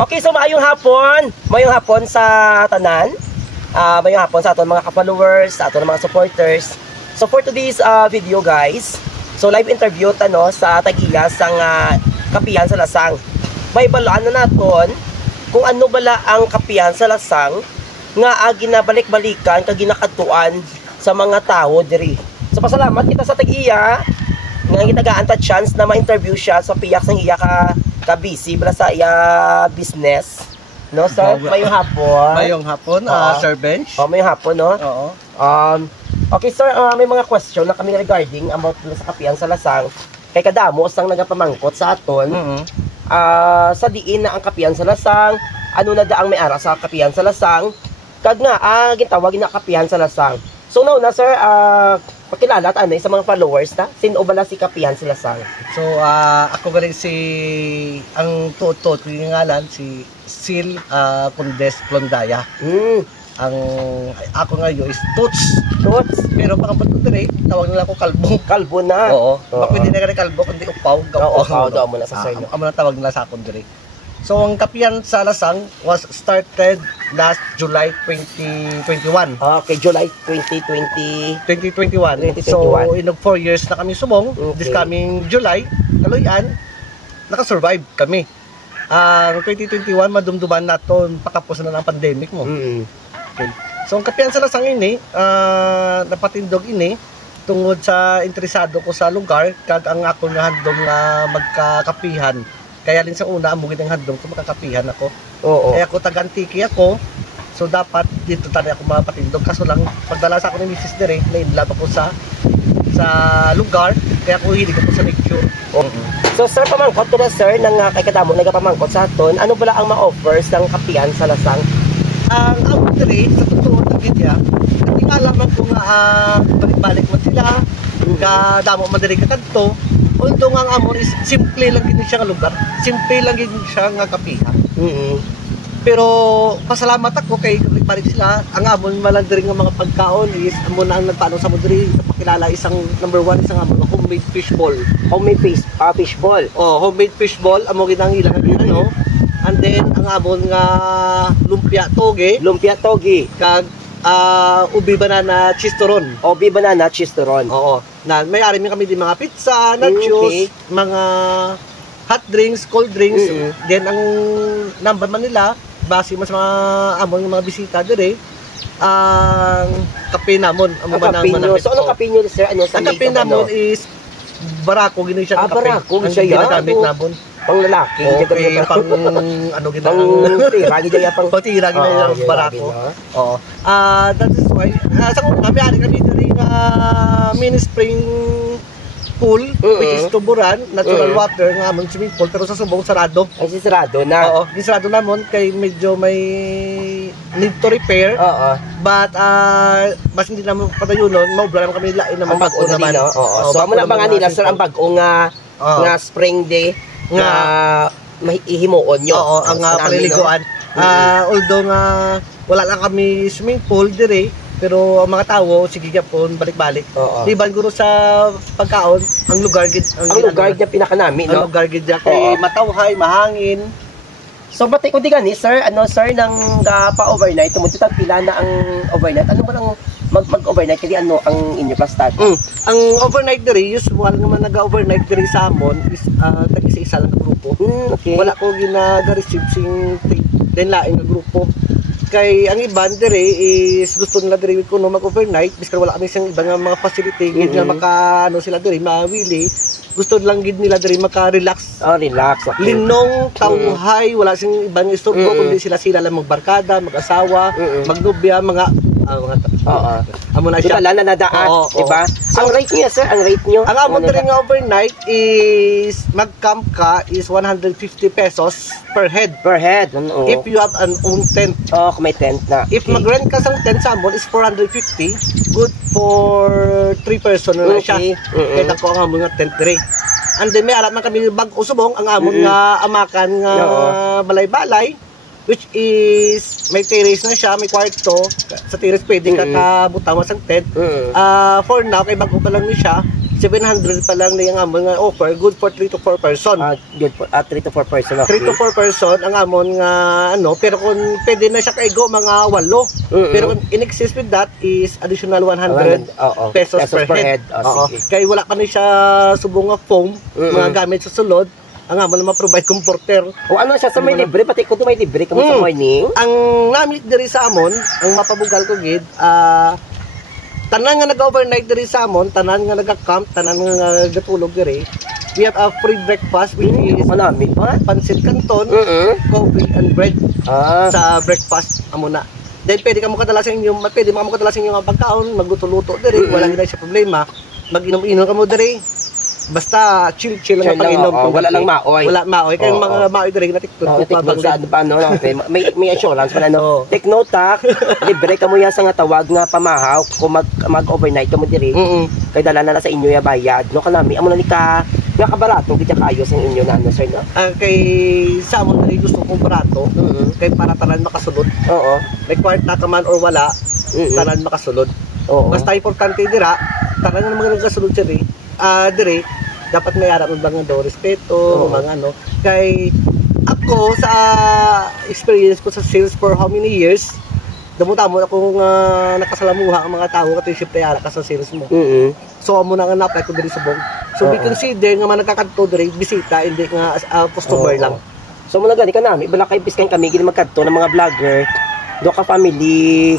Okay, so maayong hapon. Maayong hapon sa tanan. Maayong hapon sa aton mga ka-followers, sa aton mga supporters. So for today's video guys, so live interview tano sa Tagiya sang kapihan sa Lasang. May balaan na naton kung ano bala ang kapihan sa Lasang nga ginabalik-balikan kag ginakatuan sa mga tao diri. So pasalamat kita sa Tagiya nga gitagaan ta chance na ma-interview siya sa piyak sang iya ka busy bala sa iya business. No, sir, mayong hapon. Mayong hapon, Sir Bench. Mayong hapon, no? Oo. Okay, sir, may mga question na kami regarding about sa kapihan sa Lasang. Kay kadamo sang nagapamangkot sa aton. Sa diin na ang kapihan sa Lasang, ano na daang may ara sa kapihan sa Lasang. Kag nga, gitawag na kapihan sa Lasang. So now na, sir, pakilala ta sa mga followers ta. Sino bala si kapihan sa Lasang? So, ako galing ang tuot-tuot ko yung ngalan, si Sil Condes Plondaya. Ang ako ngayon is Toots. Toots? Pero pagkapat ko din tawag nila ako Kalbo. Kalbo na? Oo. Baka hindi na Kalbo, kundi Upaw. Upaw daw mo na sa sir. Amo na tawag nila sa akon din. So, ang kapihan sa Lasang was started last July 2021. Okay, July 2021. So, in 4 years na kami subong. Okay. This coming July, kaluyan, nakasurvive kami. Ang 2021, madumduman naton, patapos na ng pandemic mo. Okay. So, ang kapihan sa Lasang ini, napatindog ini, tungod sa interesado ko sa lugar, kag ang ako nga handong magkakapihan. Kaya din sa una, amugin ng handong kung makakapihan ako. Oo. Kaya ako taga-Antiki ako. So dapat dito tayo ako mapatindog. Kaso lang, pagdala sa ako ng Mrs. Dere, na-inlove ako sa lugar. Kaya ako hilig ako sa nature. So sir, pamangkot ko na sir, nang kay kadamo nagapamangkot sa aton, ano bala ang ma-offers ng kapihan sa Lasang? Ang ako Dere, sa totoo ng gitya, hindi nga alam ko nga balik-balik mo sila. Kadamo madali ka kanto. Although nga ang amon is simple lang gini siya nga lugar, simple lang gini siya nga kapihan. Pero pasalamat ako kay balik sila. Ang amon malandiri nga mga pagkaon is amon na ang nagpaano sa modri sa pakilala isang number 1 isang amon homemade fishball. Homemade fishball. Homemade fishball amo ginang ilang ano. And then ang amon nga lumpia toge kag ubi banana chistoron. Ubi banana chistoron. Oo. Na may-ari kami din mga pizza, nachos, mga hot drinks, cold drinks. Then ang number man nila base mas mga amon mga bisita dire ang kape namon. So anong kape nyo sir? Ano sa ang kape namon is barako ginoy siya ng kape. Barako siya yan. Ginagamit namon. Pang lalaki. Okay, pang ano ginang tiragi dyan pang tiragi na yung barako. Oo. That is why sa kung may-ari kami diri nga mini spring pool which is tuburan, natural water nga amon swimming pool pero sa subong sarado. Ay sarado na. Oo, sarado namon kay medyo may need to repair. But mas hindi naman patayunon, maubra naman kami lain naman bago naman. So amo na ba nila sir ang bago nga spring day nga mahihimuon nyo. Oo, ang paliliguan. Although nga wala lang kami swimming pool dire, pero ang mga tao sige gyapon balik-balik. Liban guro sa pagkaon, ang lugar gid niya pinakanami, no? Ang lugar gid kay matawhay, mahangin. So batay ko di gani sir, ano sir nang pa-overnight tumuti pila na ang overnight. Ano ba nang mag-overnight kaya ano ang inyo plastat? Ang overnight dire usual nga man naga-overnight dire sa amon is tag-isa lang ka grupo. Okay. Wala ko gina-receive sing then laing nga grupo. Kay ang iban dire is gusto nila dire ko no mag-overnight bisan wala kami sing ibang mga facility gid nga maka ano sila dire mawili. Gusto lang gid nila dire maka-relax. Relax. Okay. Linong tawhay, wala sing ibang istorbo kundi sila lang magbarkada, mag-asawa, magnobya, mga amo na siya. Wala na nadaan, diba? Ang rate niya sir, ang rate niyo. Ang amon dire nga overnight is mag-camp ka is 150 pesos per head. Per head. If you have an own tent. Kung may tent na. If mag-rent ka sang tent sa amon is 450, good for 3 person na siya. Kaya ko ang amon nga tent dire. And then may alam man kami bag-o subong ang amon nga amakan nga balay-balay. Which is may terrace na siya, may kwarto. Sa terrace pwede ka kabutawas ang tent. For now, kay bago pa lang niya siya. 700 pa lang na yung amon nga offer, good for 3 to 4 person. Good for 3 to 4 person. 3 to 4 person ang amon nga ano, pero kung pwede na siya kaigo mga 8. Pero kung in excess with that is additional 100 pesos per head. Kaya wala pa na siya subong nga foam, mga gamit sa sulod. Ang amon na ma-provide comforter. O ano siya sa may libre, pati ko to may libre kamo sa morning. Ang namit diri sa amon, ang mapabugal ko gid, tanan nga nag-overnight diri sa amon, tanan nga nag-camp, tanan nga gatulog diri. We have a free breakfast which is manamit pa pancit canton, coffee and bread sa breakfast amo na. Then pwede ka mo kadala sa inyo, pwede mo kadala sa inyo nga pagkaon, magluto-luto diri, wala gid siya problema. Mag-inom-inom ka mo diri. Basta chill lang ang pag-inom. Wala lang maoy. Wala maoy. Kaya mga maoy diri natikton. May assurance pa no. Take note ta, libre ka mo yan sa nga tawag nga pamahaw kung mag-overnight ka mo diri. Kay dala na sa inyo ya bayad. No kanami amo na ni ka nga kabarato gid ka ayos ang inyo na sir no. Kay sa amon diri gusto kong barato. Kay para tanan makasulod. May kwarta ka man or wala, tanan makasulod. Basta importante dira, tanan nga mga nagasulod diri. Dire dapat may ara man bang do respeto mga ano kay ako sa experience ko sa sales for how many years damo-damo ako nakasalamuha ang mga tao kasi syempre ara ka sa sales mo. So amo na nga na-apply ko diri sa Bong. So we consider nga man nagkakadto diri bisita hindi nga customer lang. So muna gani ka nami bala kay piskan kami gid magkadto ng mga vlogger do ka family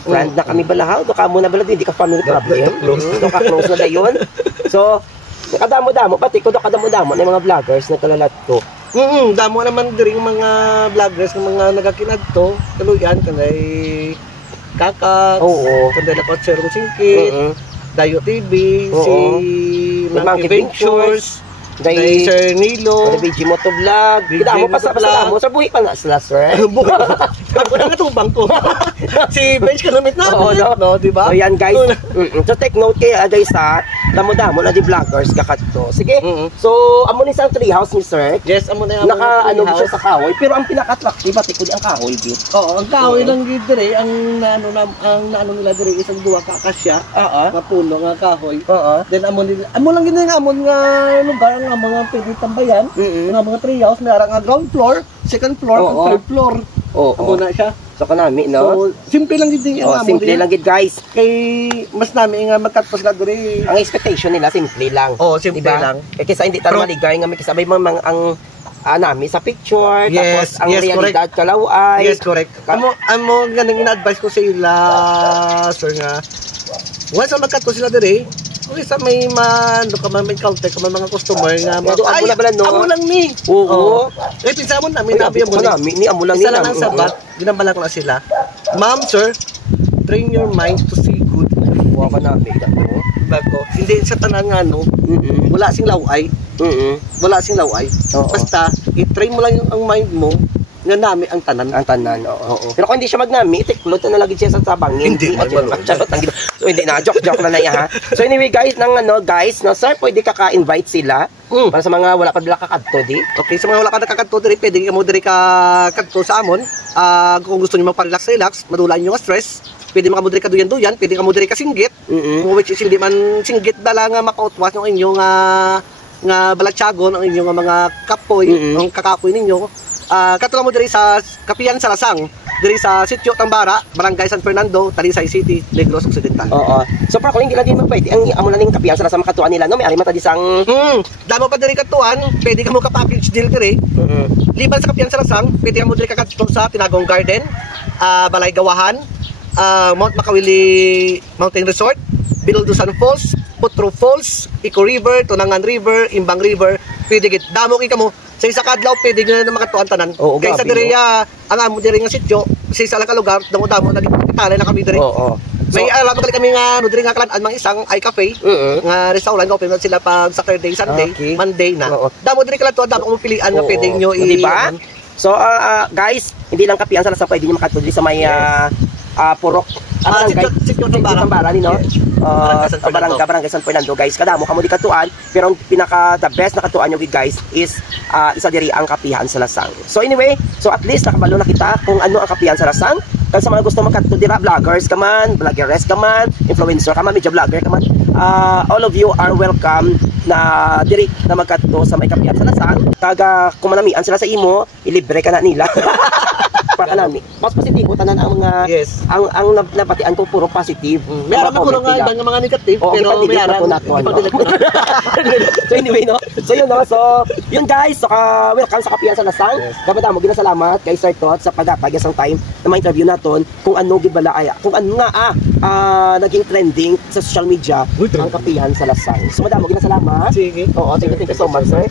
friend na kami balahaw do ka mo na bala di ka family problem do ka close na dayon. So kadamo-damo pati ko do kadamo-damo na mga vloggers na kalalat to. Damo naman diri mga vloggers ng mga nagakinadto tuluyan kanay Kakak, kanay na Kotsero Singkit, Dayo TV, si Monkey Ventures, Day Sir Nilo, BG Moto Vlog. Kita mo pa sa mo sa buhi pa na sila sir. Ako na tubang ko. Si Bench kanamit na. No, di ba? So yan guys. So take note kay guys ha. Damo-damo na di vloggers kakadto. Sige. So amo ni sa tree house ni sir. Yes, amo na naka ano siya sa kahoy, pero ang pinaka-attractive pati ko di ang kahoy di. Oo, ang kahoy lang gid dire ang naano nila dire isang duwa ka akasya. Nga puno nga kahoy. Then amo lang gid nga amon nga lugar nga mga pwede tambayan, nga mga tree house may ara nga ground floor, second floor, third floor. Amo na siya. So kanami no. So simple lang gid yung amo. Simple lang gid guys. Kay mas nami nga magkatpos ka diri. Ang expectation nila simple lang. Simple lang. Kaysa hindi ta maligay nga may kasabay mga ang nami sa picture tapos ang realidad kalaway. Yes, correct. Amo ganang ina-advise ko sa ila sir nga once magkatpos sila diri okay, sa may may counter ka mga customer nga amo lang ni. Pinsa mo namin nabi mo ni amo lang ni. Isa lang ang sabat, ginambala ko na sila. Ma'am, sir, train your mind to see good. Wa ka namin Bago. Hindi sa tanan nga wala sing laway. Wala sing laway. Basta i-train mo lang ang mind mo nga nami ang tanan. Pero kung hindi siya magnami, tiklot na lagi siya sa sabangin. Hindi so hindi na joke na ha. So anyway guys, sir, pwede ka invite sila para sa mga wala pa kakadto di. Okay, sa mga wala pa nakakadto diri, pwede mo diri ka kadto sa amon. Kung gusto niyo magpa-relax, madulan niyo ang stress. Pwede mo diri ka duyan-duyan, pwede ka mo diri ka singgit. Which is hindi man singgit dala nga makautwas yung inyong nga balatsyagon ang inyong mga kapoy, ang kakapoy ninyo. Katulad mo diri sa Kapiyan Salasang, diri sa Sitio Tambara, Barangay San Fernando, Talisay City, Negros Occidental. So para kung hindi lagi magpwede, ang amo na ning Kapiyan Salasang makatuan nila no, may ari mata di sang damo pa diri katuan, pwede ka mo ka package deal diri. Liban sa Kapiyan Salasang, pwede ka mo diri ka kadto sa Pinagong Garden, Balay Gawahan, Mount Makawili Mountain Resort, Bildusan Falls, Putro Falls, Eco River, Tunangan River, Imbang River, pwede gid damo kay kamo. Sa isa kadlaw pwede nga makatuan tanan. Kaysa diri ang amo diri nga sitio, sa isa lang ka lugar, damo-damo nagitare na kami diri. May alam ko kami nga diri nga kalan mang isang iCafe nga restaurant open na sila pag Saturday, Sunday, Monday na. Damo diri kala tuwa damo mo pilian nga pwede nyo di ba? So guys, hindi lang Kapiyan Salasang pwede niyo makatuan diri sa may Purok Sitio Tambara no? Barangay San Fernando guys. Kadamo kamo di katuan, pero ang pinaka the best na katuan nyo guys is isa diri ang Kapihan Salasang. So anyway, so at least nakabalo na kita kung ano ang Kapihan Salasang. Kung sa mga gusto magkadto dira, vloggers ka man, vloggeres ka man, influencer ka man, media vlogger ka man, all of you are welcome na direct na magkadto sa may kapihan sa Lasang. Kaga kung manamian sila sa imo, ilibre ka na nila. Para nami. Mas positibo tanan ang mga ang napatian ko puro positive. Meron na puro nga ibang mga negative, pero meron So anyway, no. So yun no. So yun guys, so welcome sa kapihan sa Lasang. Kamadamo ginasalamat kay Sir Tot sa paghatag sa time na ma-interview naton kung ano gid bala ay kung ano nga naging trending sa social media ang kapihan sa Lasang. So madamo ginasalamat. Sige. Oo, thank you so much, sir.